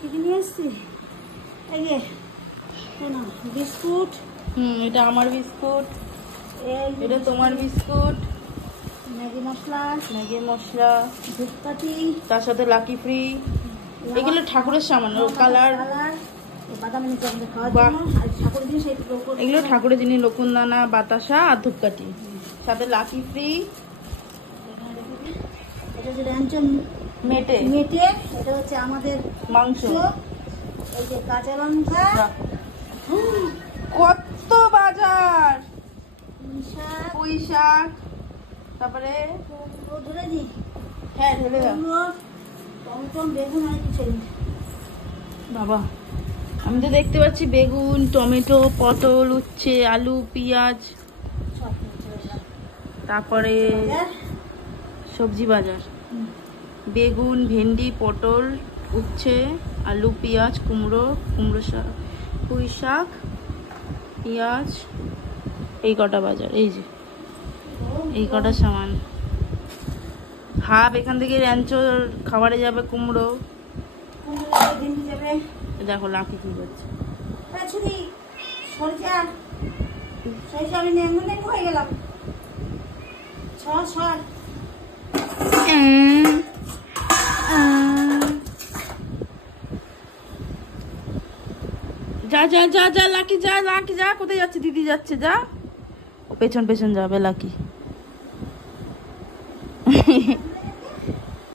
কি নিয়ে এসছি? এই যে শোনো, বিস্কুট। এটা আমার বিস্কুট, এটা তোমার বিস্কুট, ম্যাগি মশলা, ধূপকাঠি, তার সাথে লাকি ফ্রি। এগুলো ঠাকুরের সামান, কালার, বাদাম খাওয়ার জন্য, আর ঠাকুরের জিনিস এগুলো ঠাকুরের জিনিস, লকুনদানা, বাতাসা আর ধূপকাঠি, সাথে লাকি ফ্রি। এটা হচ্ছে র্যাঞ্চো মেটে, এটা হচ্ছে আমাদের মাংস। এই যে কাঁচা লঙ্কা, কত বাজার, পুঁই শাক, তারপরে ধরে দিই। হ্যাঁ ঢেলে দাও টমেটো, বেগুন আর কিছু নেই বাবা। আমি তো দেখতে পাচ্ছি বেগুন, টমেটো, পটল, উচ্ছে, আলু, পেঁয়াজ, তারপরে সবজি বাজার, বেগুন, ভেন্ডি, পটল, উচ্ছে, আলু, পেঁয়াজ, কুমড়ো শাক, পুঁই শাক, পেঁয়াজ, এই কটা বাজার। এই যে এই কটা সামান। হাফ এখান থেকে র্যাঞ্চোর খাবারে যাবে, কুমড়ো। দেখো লাকি কি করছে। আমি নেমু হয়ে গেলাম। যা যা যা যা লাকি, যা লাকি, যা। কোথায় যাচ্ছে? দিদি যাচ্ছে, যা। ও পেছন পেছন যাবে লাকি।